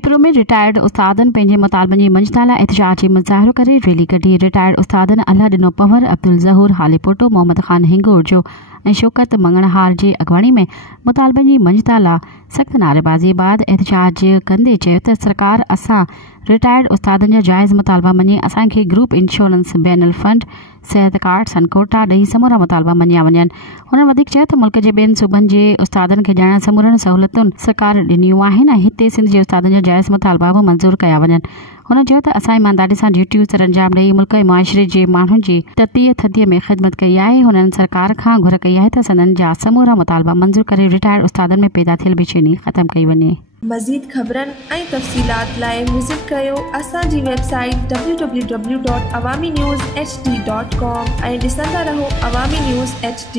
पीपरो में रिटायर्ड उस्तादन पंहिंजे मुतालबनि जी मंझताला एहतजाज मुज़ाहिरो करे रैली कढी। रिटायर्ड उस्तादन अल्लाह ॾिनो पवर, अब्दुल ज़हूर हालीपोटो, मोहम्मद ख़ान हिंगोर जो ऐं शौकत मंगणहार जी अॻवानी में मुतालबनि जी मंझताला सख़्त नारेबाज़ी बाद एहतजाज कंदे चयो त सरकार असां रिटायर्ड उस्तादनि जा जाइज़ मुतालबा मञे, असांखे ग्रुप इंश्योरेंस, बैनल फंड, सेहत कार्ड, सनकोटा ॾेई समूरा मुतालबा मञिया वञनि। हुननि वधीक चयो त मुल्क जे ॿियनि सूबनि जे उस्तादनि खे ॼाण समूरनि सहूलियतुनि सरकार ॾिनियूं आहिनि ऐं हिते सिंध जे उस्तादनि जा जाइज़ मुतालबा बि मंज़ूर कया वञनि। हुन चयो त असां ईमानदारी सां ड्यूटियूं सरअंजाम ॾेई मुल्क ऐं मुआशिरे जे माण्हुनि जी ततीअ थधीअ में ख़िदमत कई आहे। हुननि सरकार खां घुर कई आहे त संदनि जा समूरा मुतालबा मंज़ूर करे रिटायर्ड उस्तादनि में पैदा थियल बेचैनी ख़त्म कई वञे। मज़ीद ख़बरनि ऐं तफ़सीलात लाइ विज़िट कयो असांजी वेबसाइट www.awamiNewsHD.com ऐं ॾिसंदा रहो अवामी न्यूज़ HD।